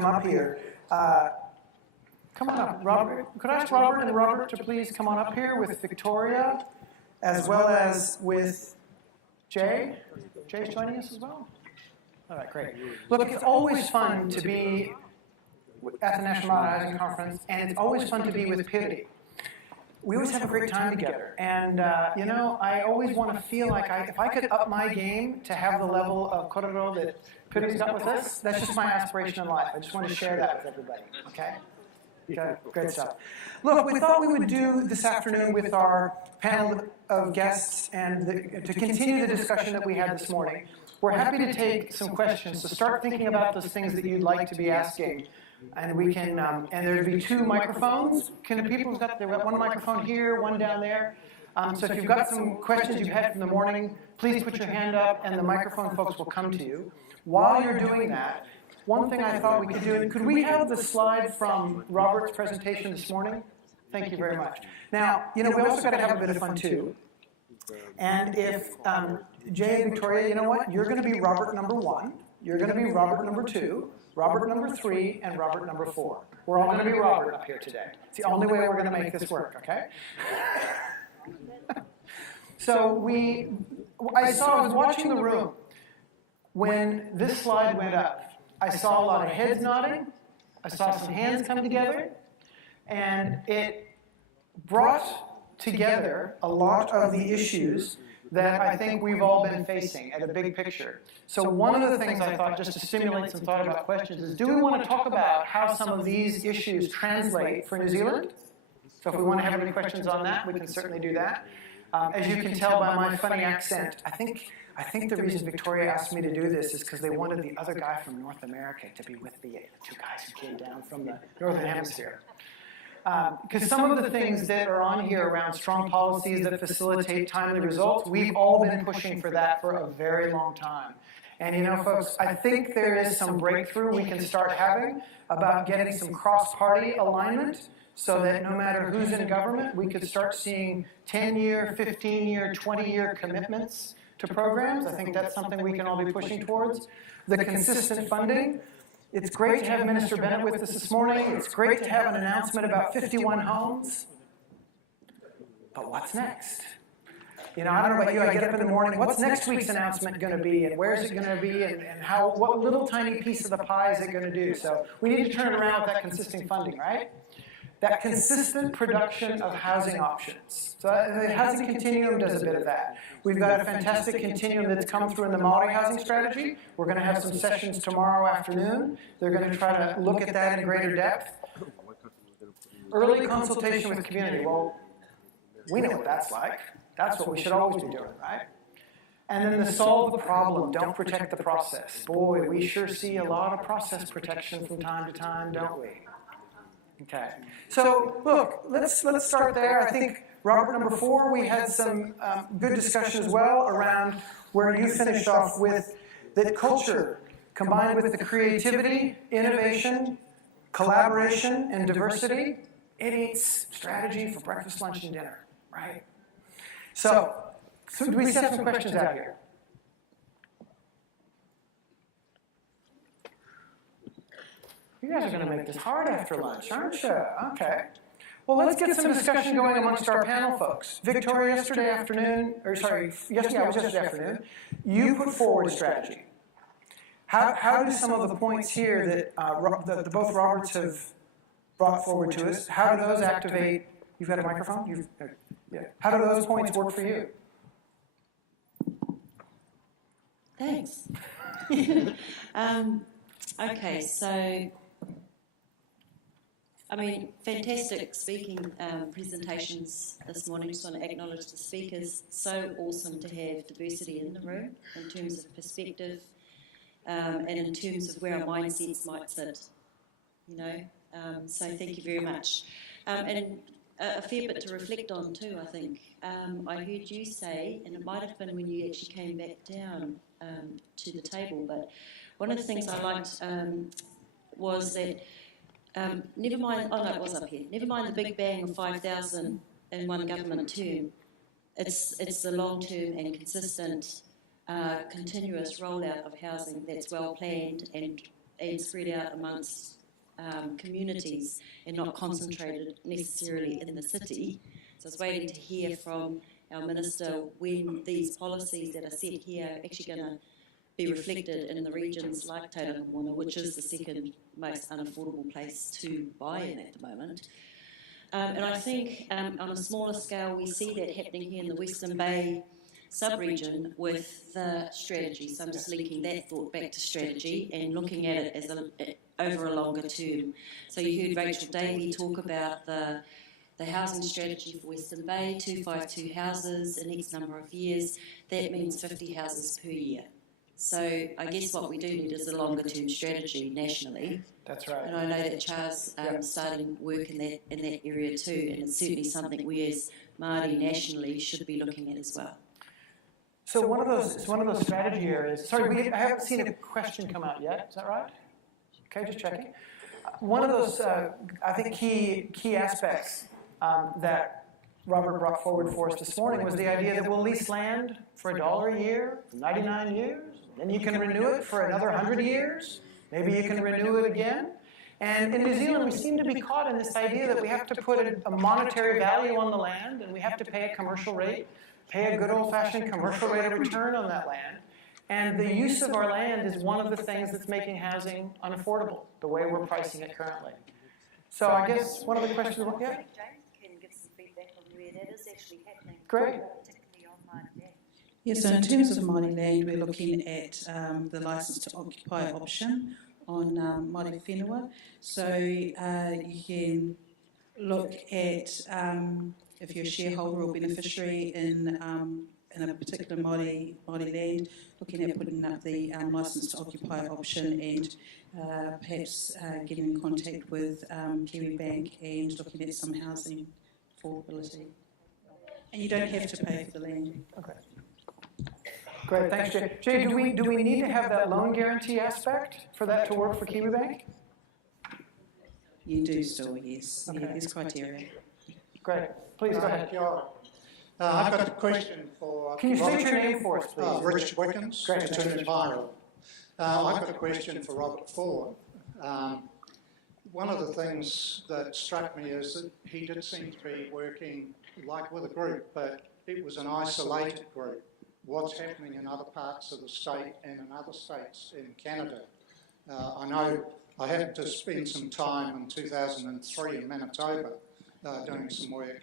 come up here. Come on up, Robert. Could I ask Robert and Robert to please come on up here with Victoria, as well as with Jay? Jay's joining us as well? All right, great. Look, it's always fun to be at the National Maori Housing Conference, and it's always fun to be with Piri. We always have a great time together, and you know, I always want to feel like if I could up my game to have the level of korero that Piri's got with us, that's just my aspiration in life. I just want to share that with everybody, okay? Okay, great stuff. Look, we thought we would do this afternoon with our panel of guests and to continue the discussion that we had this morning. We're happy to take some questions, so start thinking about those things that you'd like to be asking. And we can, and there'd be 2 microphones. Can the people who've got, they've got 1 microphone here, 1 down there. So if you've got some questions you've had from the morning, please put your hand up and the microphone folks will come to you. While you're doing that, one thing I thought we could do, could we have the slide from Robert's presentation this morning? Thank you very much. Now, you know, we also got to have a bit of fun too. And if Jay and Victoria, you know what? You're going to be Robert number 1. You're going to be Robert number 2. Robert number 3, and Robert number 4. We're all going to be Robert up here today. It's the only way we're going to make this work, okay? So I was watching the room when this slide went up. I saw a lot of heads nodding. I saw some hands come together. And it brought together a lot of the issues that I think we've all been facing at a big picture. So one of the things I thought, just to stimulate some thought about questions, is do we want to talk about how some of these issues translate for New Zealand? So if we want to have any questions on that, we can certainly do that. As you can tell by my funny accent, I think the reason Victoria asked me to do this is because they wanted the other guy from North America to be with the 2 guys who came down from the Northern Hemisphere. Because some of the things that are on here around strong policies that facilitate timely results, we've all been pushing for that for a very long time. And you know, folks, I think there is some breakthrough we can start having about getting some cross-party alignment so that no matter who's in government, we could start seeing 10-year, 15-year, 20-year commitments to programs. I think that's something we can all be pushing towards. The consistent funding. It's great to have Minister Bennett with us this morning. It's great to have an announcement about 51 homes. But what's next? You know, I don't know about you, I get up in the morning, what's next week's announcement going to be, and where's it going to be, and what little tiny piece of the pie is it going to do? So we need to turn around with that consistent funding, right? That consistent production of housing options. So the housing continuum does a bit of that. We've got a fantastic continuum that's come through in the Maori housing strategy. We're going to have some sessions tomorrow afternoon. They're going to try to look at that in greater depth. Early consultation with the community. Well, we know what that's like. That's what we should always be doing, right? And then the solve the problem, don't protect the process. Boy, we sure see a lot of process protection from time to time, don't we? Okay. So, look, let's start there. I think, Robert, number 4, we had some good discussion as well around where you finished off with that culture combined with the creativity, innovation, collaboration, and diversity. It eats strategy for breakfast, lunch, and dinner, right? So do we have some questions out here? You guys are going to make this hard after lunch, aren't you? Okay. Well, let's get some discussion going amongst our panel folks. Victoria, yesterday afternoon, you put forward a strategy. How do some of the points here that both Roberts have brought forward to us, how do those activate? You've got a microphone? Yeah. How do those points work for you? Thanks. Okay, so, I mean, fantastic speaking presentations this morning. Just want to acknowledge the speakers. So awesome to have diversity in the room in terms of perspective and in terms of where our mindsets might sit, you know. So thank you very much. And a fair bit to reflect on too, I think. I heard you say, and it might have been when you actually came back down to the table, but one of the things I liked was that never mind, oh no, it was up here, never mind the big bang of 5,000 in one government term, it's the long-term and consistent, continuous rollout of housing that's well planned and and spread out amongst communities and not concentrated necessarily in the city. So I was waiting to hear from our Minister when these policies that are set here are actually going to be reflected in the regions like Tauranga Moana, which is the second most unaffordable place to buy in at the moment. And I think on a smaller scale, we see that happening here in the Western Bay sub-region with the strategy. So I'm just linking that thought back to strategy and looking at it as over a longer term. So you heard Rachel Davey talk about the housing strategy for Western Bay, 252 houses in X number of years. That means 50 houses per year. So I guess what we do need is a longer term strategy nationally. That's right. And I know that Char's starting work in that area too, and it's certainly something we as Māori nationally should be looking at as well. So one of those strategy areas. Sorry, I haven't seen a question come out yet. Is that right? Okay, just checking. One of those, I think, key aspects that Robert brought forward for us this morning was the idea that we'll lease land for $1 a year, for 99 years. Then you can renew it for another 100 years. Maybe you can renew it again. And in New Zealand, we seem to be caught in this idea that we have to put a monetary value on the land, and we have to pay a commercial rate, pay a good old-fashioned commercial rate of return on that land. And the use of our land is one of the things that's making housing unaffordable, the way we're pricing it currently. So I guess one of the questions, yeah? James can give some feedback on where that is actually happening. Great. Particularly on Māori land. Yes, so in terms of Māori land, we're looking at the licence to occupy option on Māori whenua. So you can look at if you're a shareholder or beneficiary in a particular Māori land, looking at putting up the licence to occupy option and perhaps getting in contact with Kiwi Bank and looking at some housing affordability. And you don't have to pay for the land. Okay. Great, thanks, Jay. Jay, do we need to have that loan guarantee aspect for that to work for Kiwi Bank? You do still, yes. Okay. Yeah, there's criteria. Great. Please go ahead. I've got a question for... Can you state your name for us, please? Richard Wickens, Great. Attorney General. I've got a question for Robert Ford. One of the things that struck me is that he did seem to be working like with a group, but it was an isolated group. What's happening in other parts of the state and in other states in Canada. I know I had to spend some time in 2003 in Manitoba doing some work.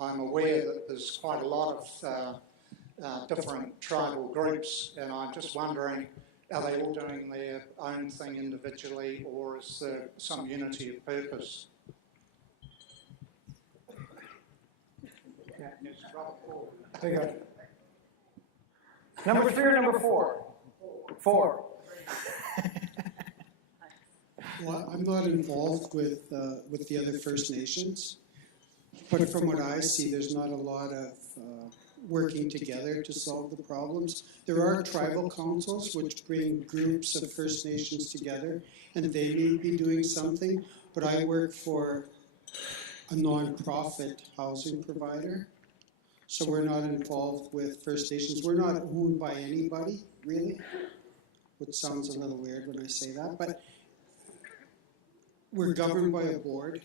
I'm aware that there's quite a lot of different tribal groups, and I'm just wondering, are they all doing their own thing individually, or is there some unity of purpose? Yeah. There you go. Number 3 or number 4? 4. Well, I'm not involved with the other First Nations, but from what I see, there's not a lot of working together to solve the problems. There are tribal councils which bring groups of First Nations together, and they may be doing something, but I work for a non-profit housing provider, so we're not involved with First Nations. We're not owned by anybody, really, which sounds a little weird when I say that, but we're governed by a board,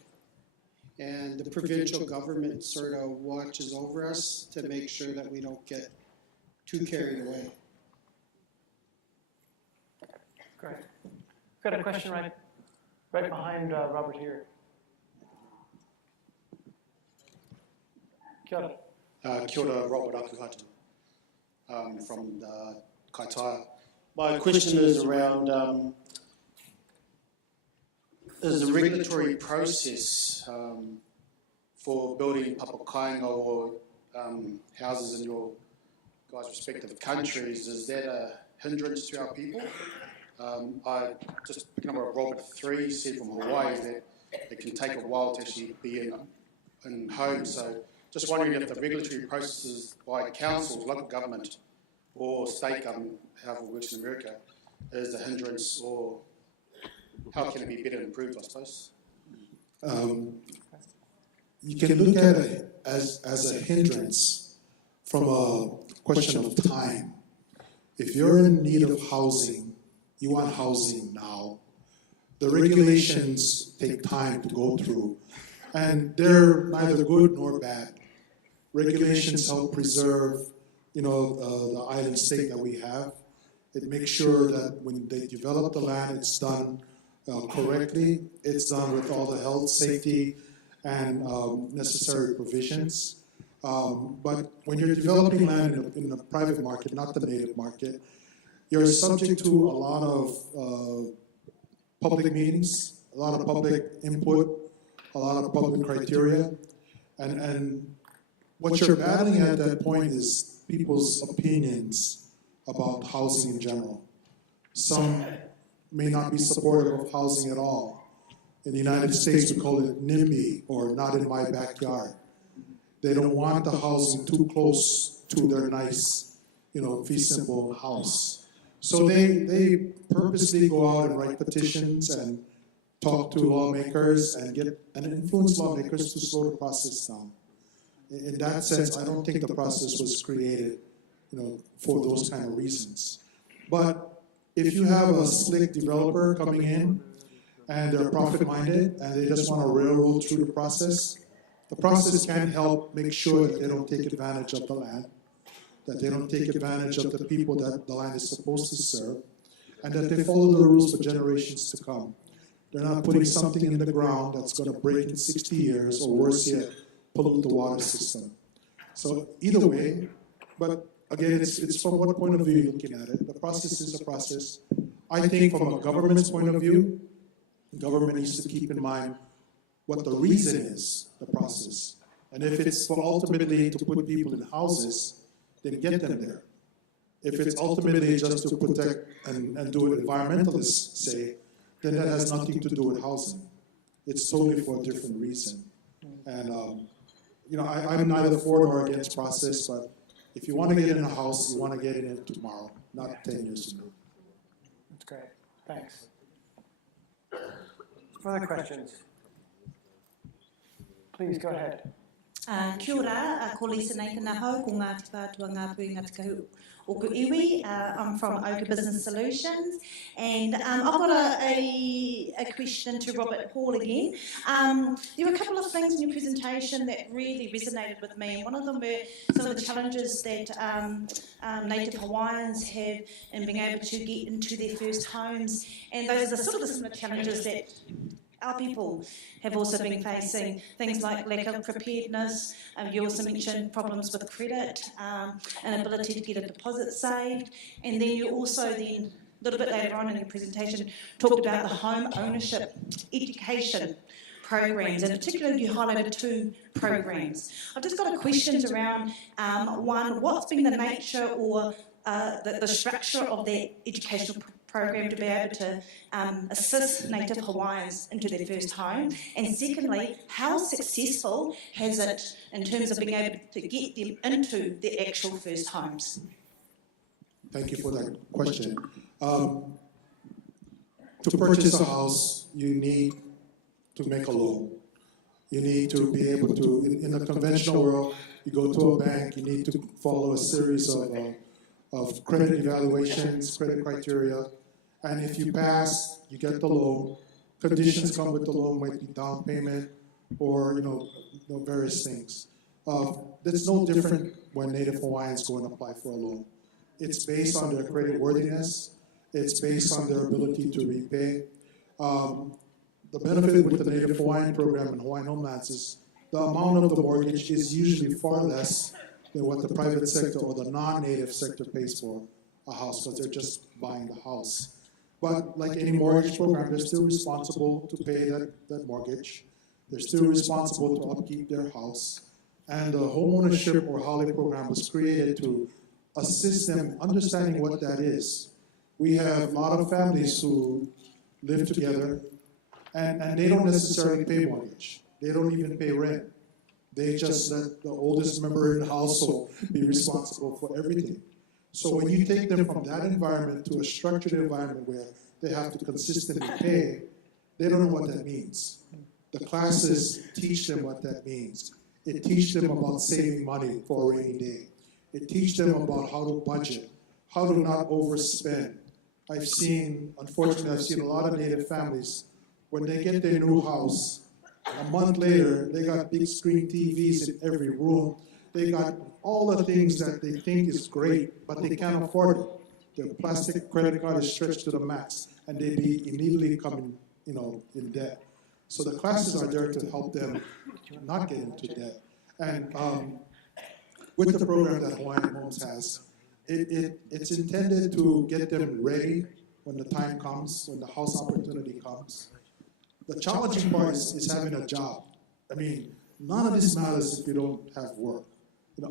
and the provincial government sort of watches over us to make sure that we don't get too carried away. Great. Got a question right behind Robert here. Kia ora. Kia ora, Robert Akuhata from Kaitaia. My question is around is the regulatory process for building papakainga or houses in your guys' respective countries, is that a hindrance to our people? I just picking up what Robert 3 said from Hawaii, that it can take a while to actually be in homes. So just wondering if the regulatory processes by councils, local government or state government, however it works in America, is a hindrance, or how can it be better improved, I suppose? You can look at it as a hindrance from a question of time. If you're in need of housing you want housing now. The regulations take time to go through, and they're neither good nor bad. Regulations help preserve, the island state that we have. It makes sure that when they develop the land, it's done correctly. It's done with all the health, safety, and necessary provisions. But when you're developing land in the private market, not the native market, you're subject to a lot of public meetings, a lot of public input, a lot of public criteria, and what you're battling at that point is people's opinions about housing in general. Some may not be supportive of housing at all. In the United States, we call it NIMBY, or not in my backyard. They don't want the housing too close to their nice, fee simple house. So they purposely go out and write petitions and talk to lawmakers and influence lawmakers to slow the process down. In that sense, I don't think the process was created, for those kind of reasons. But if you have a slick developer coming in and they're profit-minded and they just want to railroad through the process can help make sure that they don't take advantage of the land, that they don't take advantage of the people that the land is supposed to serve, and that they follow the rules for generations to come. They're not putting something in the ground that's going to break in 60 years, or worse yet, pollute the water system. So either way, but again, it's from what point of view you're looking at it. The process is a process. I think from a government's point of view, the government needs to keep in mind what the reason is, the process. And if it's for ultimately to put people in houses, then get them there. If it's ultimately just to protect and do what environmentalists say, then that has nothing to do with housing. It's totally for a different reason. And I'm neither for nor against process, but if you want to get in a house, you want to get in it tomorrow, not 10 years from now. That's great. Thanks. Further questions? Please go ahead. Kia ora, ko Lisa Nathan Aho, ko Ngāti Whātua Ngāpui Ngāti Oku Iwi. I'm from Oka Business Solutions, and I've got a question to Robert Hall again. There were a couple of things in your presentation that really resonated with me, and one of them were some of the challenges that Native Hawaiians have in being able to get into their first homes, and those are sort of the similar challenges that our people have also been facing, things like lack of preparedness. You also mentioned problems with credit, and ability to get a deposit saved, and then you also then, a little bit later on in your presentation, talked about the home ownership education programs, and particularly you highlighted two programs. I've just got questions around, one, what's been the nature or the structure of the educational program to be able to assist Native Hawaiians into their first home, and secondly, how successful has it in terms of being able to get them into their actual first homes? Thank you for that question. To purchase a house, you need to make a loan. You need to be able to, in the conventional world, you go to a bank, you need to follow a series of credit evaluations, credit criteria, and if you pass, you get the loan. Conditions come with the loan, might be down payment or various things. That's no different when Native Hawaiians go and apply for a loan. It's based on their credit worthiness. It's based on their ability to repay. The benefit with the Native Hawaiian program in Hawaiian homelands is the amount of the mortgage is usually far less than what the private sector or the non-native sector pays for a house, because they're just buying the house. But like any mortgage program, they're still responsible to pay that mortgage. They're still responsible to upkeep their house. And the homeownership or HALE program was created to assist them understanding what that is. We have a lot of families who live together, and they don't necessarily pay mortgage. They don't even pay rent. They just let the oldest member in the household be responsible for everything. So when you take them from that environment to a structured environment where they have to consistently pay, they don't know what that means. The classes teach them what that means. It teaches them about saving money for a rainy day. It teaches them about how to budget, how to not overspend, unfortunately, I've seen a lot of Native families, when they get their new house, a month later, they got big screen TVs in every room. They got all the things that they think is great, but they can't afford it. Their plastic credit card is stretched to the max, and they be immediately coming, in debt. So the classes are there to help them not get into debt. And with the program that Hawaiian Homes has, it's intended to get them ready when the time comes, when the house opportunity comes. The challenging part is having a job. I mean, none of this matters if you don't have work.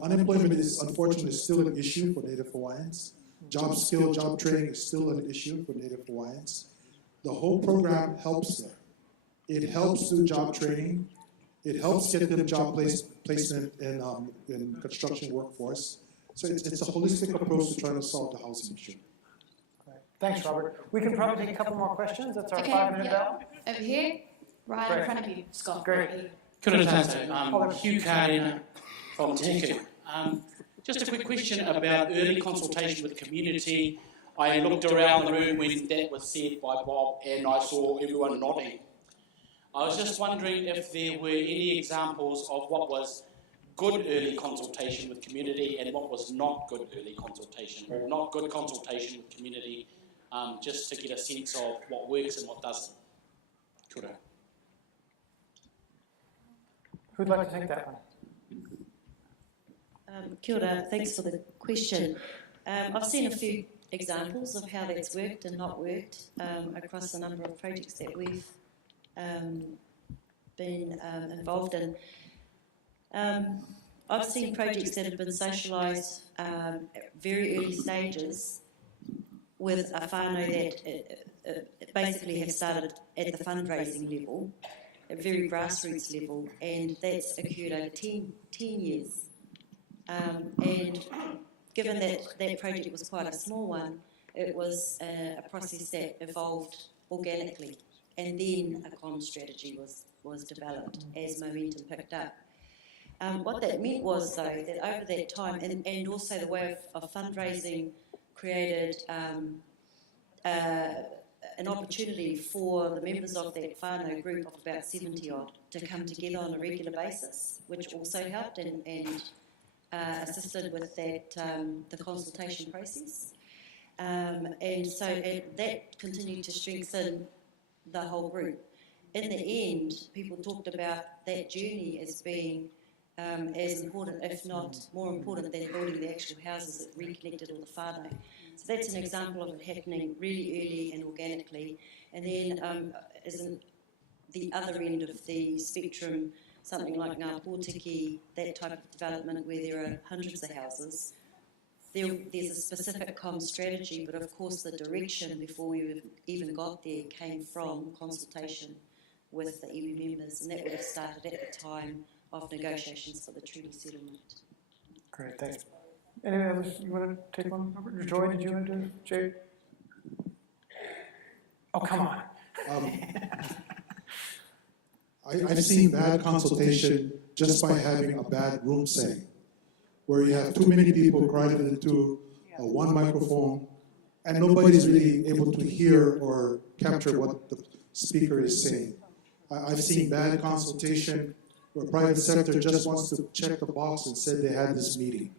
Unemployment is unfortunately still an issue for Native Hawaiians. Job skill, job training is still an issue for Native Hawaiians. The whole program helps there. It helps do job training. It helps get them job placement in construction workforce. So it's a holistic approach to trying to solve the housing issue. Thanks, Robert. We can probably take a couple more questions. That's our Okay, 5-minute bell. Over here, right Great. in front of you, Scott. Great. Kia ora tātou, Hugh Kārdina from Teku. Just a quick question about early consultation with the community. I looked around the room when that was said by Bob and I saw everyone nodding. I was just wondering if there were any examples of what was good early consultation with community and what was not good early consultation, or not good consultation with community, just to get a sense of what works and what doesn't. Kia ora. Who'd like to take that one? Kia ora, thanks for the question. I've seen a few examples of how that's worked and not worked across a number of projects that we've been involved in. I've seen projects that have been socialised at very early stages with a whānau that basically have started at the fundraising level, at very grassroots level, and that's occurred over 10 years. And given that that project was quite a small one, it was a process that evolved organically, and then a comm strategy was developed as momentum picked up. What that meant was, though, that over that time, and also the way of fundraising created an opportunity for the members of that whānau group of about 70 odd to come together on a regular basis, which also helped and assisted with that the consultation process. And that continued to strengthen the whole group. In the end, people talked about that journey as being as important, if not more important, than building the actual houses that reconnected all the whānau. So that's an example of it happening really early and organically. And then as in the other end of the spectrum, something like Ngā Pōtiki, that type of development where there are hundreds of houses, there's a specific comm strategy, but of course the direction before we even got there came from consultation with the iwi members, and that would have started at the time of negotiations for the treaty settlement. Great, thanks. Any others? You want to take one? Robert? Joy, did you want to do it? Jay? Oh, come on. I've seen bad consultation just by having a bad room setting, where you have too many people crowded into one microphone, and nobody's really able to hear or capture what the speaker is saying. I've seen bad consultation where private sector just wants to check the box and said they had this meeting.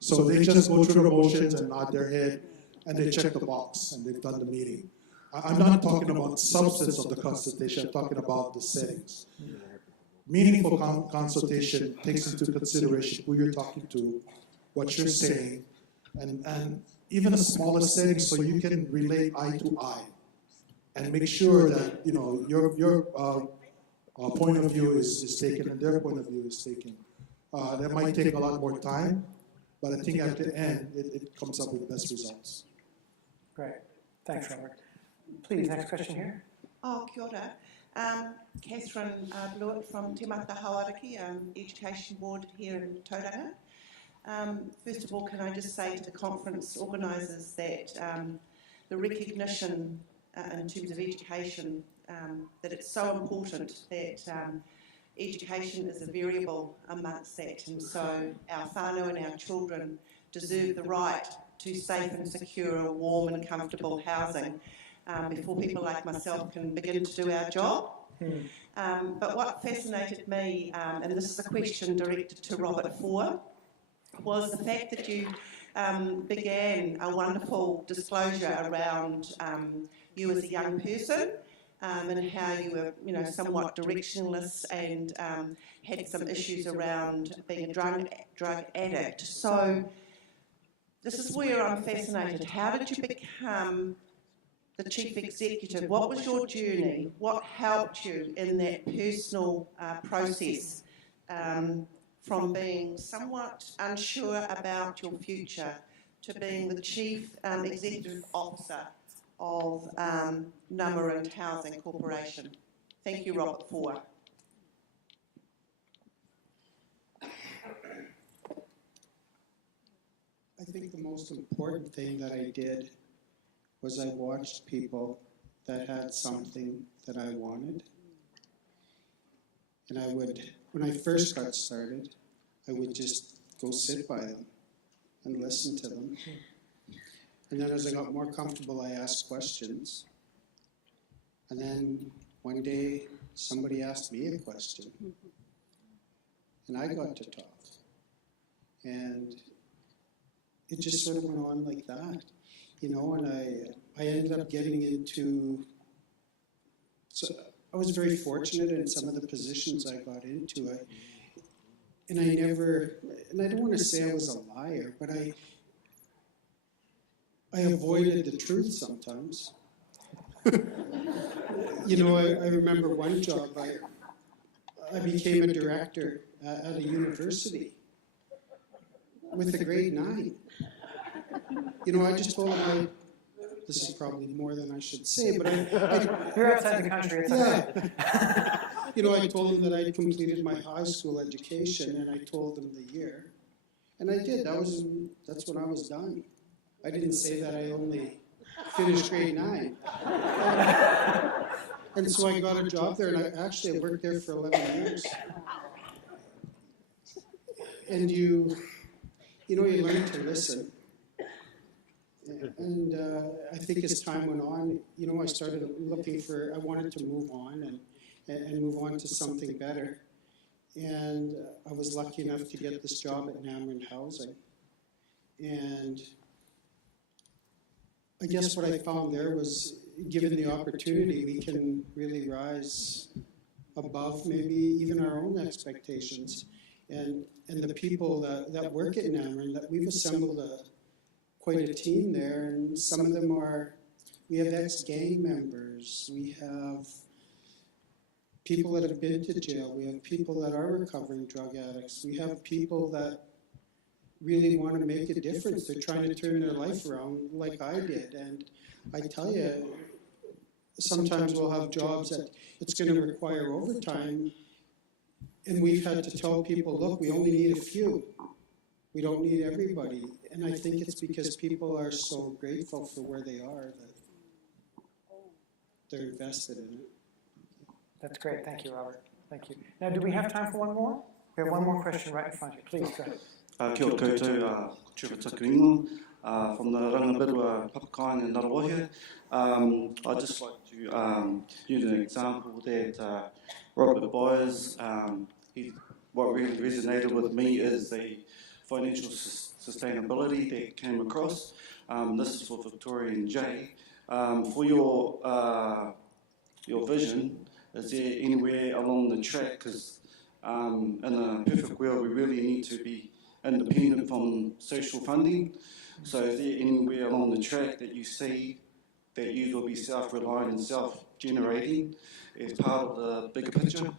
So they just go through the motions and nod their head, and they check the box, and they've done the meeting. I'm not talking about substance of the consultation, I'm talking about the settings. Meaningful consultation takes into consideration who you're talking to, what you're saying, and even a smaller setting so you can relate eye to eye and make sure that your point of view is taken and their point of view is taken. That might take a lot more time, but I think at the end it comes up with the best results. Great. Thanks, Robert. Please, next question here. Oh, kia ora. Catherine Blewett from Te Mata Hawaraki, Education Board here in Tauranga. First of all, can I just say to the conference organisers that the recognition in terms of education, that it's so important that education is a variable amongst that, and so our whānau and our children deserve the right to safe and secure, warm and comfortable housing before people like myself can begin to do our job. But what fascinated me, and this is a question directed to Robert Fore, was the fact that you began a wonderful disclosure around you as a young person and how you were, somewhat directionless and had some issues around being a drug addict. So this is where I'm fascinated. How did you become the chief executive? What was your journey? What helped you in that personal process from being somewhat unsure about your future to being the chief executive officer of Ngā Maori Housing Corporation? Thank you, Robert Fore. I think the most important thing that I did was I watched people that had something that I wanted. And I would, when I first got started, I would just go sit by them and listen to them. And then as I got more comfortable, I asked questions. And then one day, somebody asked me a question. And I got to talk. And it just sort of went on like that, and I ended up getting into, so I was very fortunate in some of the positions I got into. And I don't want to say I was a liar, but I avoided the truth sometimes. I remember one job, I became a director at a university with a grade 9. I just told him this is probably more than I should say, but You're outside the country, it's okay. I told him that I completed my high school education, and I told him the year. And I did, that's when I was done. I didn't say that I only finished grade 9. And so I got a job there, and I worked there for 11 years. And you learn to listen. And I think as time went on, I started I wanted to move on and move on to something better. And I was lucky enough to get this job at Ngā Maori Housing. And I guess what I found there was, given the opportunity, we can really rise above maybe even our own expectations. And the people that work at Ngā Maori, that we've assembled quite a team there, and some of them we have ex-gang members, we have people that have been to jail, we have people that are recovering drug addicts, we have people that really want to make a difference. They're trying to turn their life around like I did. And I tell you, sometimes we'll have jobs that it's going to require overtime, and we've had to tell people, look, we only need a few. We don't need everybody. And I think it's because people are so grateful for where they are that they're invested in it. That's great. Thank you, Robert. Thank you. Now, do we have time for one more? We have one more question right in front of you. Please, go ahead. Kia ora koutou, Chuvataku Ingo, from the Rangabirua Papakainga and Narawahia. I'd just like to use an example that Robert Byers, what really resonated with me is the financial sustainability that came across. This is for Victorian J. For your vision, is there anywhere along the track, because in a perfect world we really need to be independent from social funding, so is there anywhere along the track that you see that you will be self-reliant and self-generating as part of the bigger picture?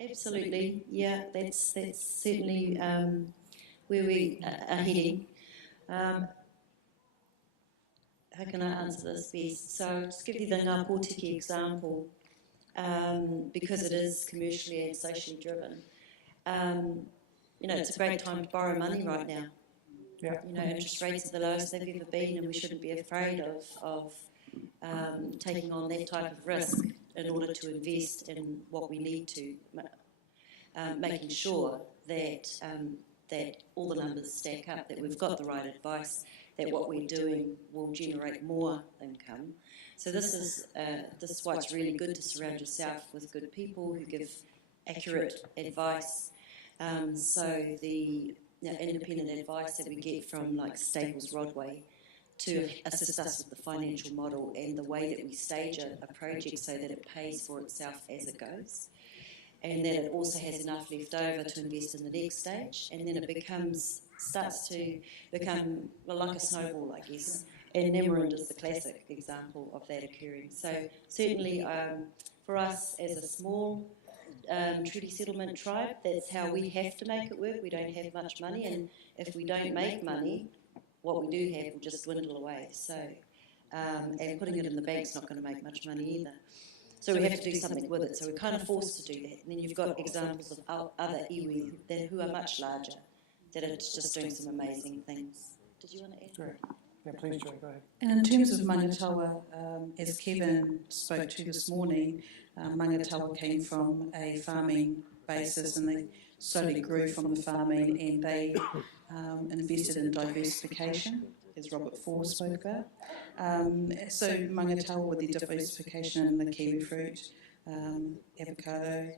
Absolutely, yeah, that's certainly where we are heading. How can I answer this best? So, just give you the Ngā Pōtiki example, because it is commercially and socially driven. It's a great time to borrow money right now. Yeah. Interest rates are the lowest they've ever been, and we shouldn't be afraid of taking on that type of risk in order to invest in what we need to, making sure that that all the numbers stack up, that we've got the right advice, that what we're doing will generate more income. So this is why it's really good to surround yourself with good people who give accurate advice. So the independent advice that we get from like Staples Rodway to assist us with the financial model and the way that we stage a project so that it pays for itself as it goes, and that it also has enough left over to invest in the next stage, and then it starts to become like a snowball, I guess. And Nemerand is the classic example of that occurring. So certainly for us as a small treaty settlement tribe, that's how we have to make it work. We don't have much money, and if we don't make money, what we do have will just dwindle away. So, and putting it in the bank's not going to make much money either. So we have to do something with it. So we're kind of forced to do that. And then you've got examples of other iwi who are much larger, that are just doing some amazing things. Did you want to add? Great. Yeah, please, Joy, go ahead. And in terms of Mangatawa, as Kevin spoke to this morning, Mangatawa came from a farming basis, and they slowly grew from the farming, and they invested in diversification, as Robert Ford spoke about. So Mangatawa, with the diversification in the kiwi fruit, avocado,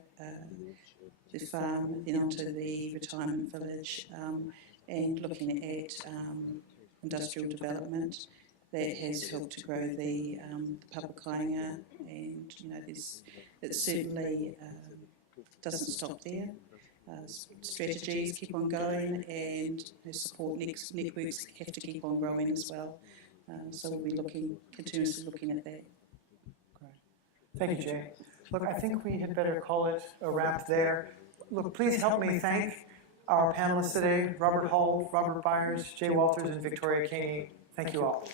the farm, then onto the retirement village, and looking at industrial development, that has helped to grow the papakainga, and it certainly doesn't stop there. Strategies keep on going, and support networks have to keep on growing as well. So we'll be continuously looking at that. Great. Thank you, Jay. Look, I think we had better call it a wrap there. Look, please help me thank our panelists today, Robert Hull, Robert Byers, Jay Walters, and Victoria Caney. Thank you all.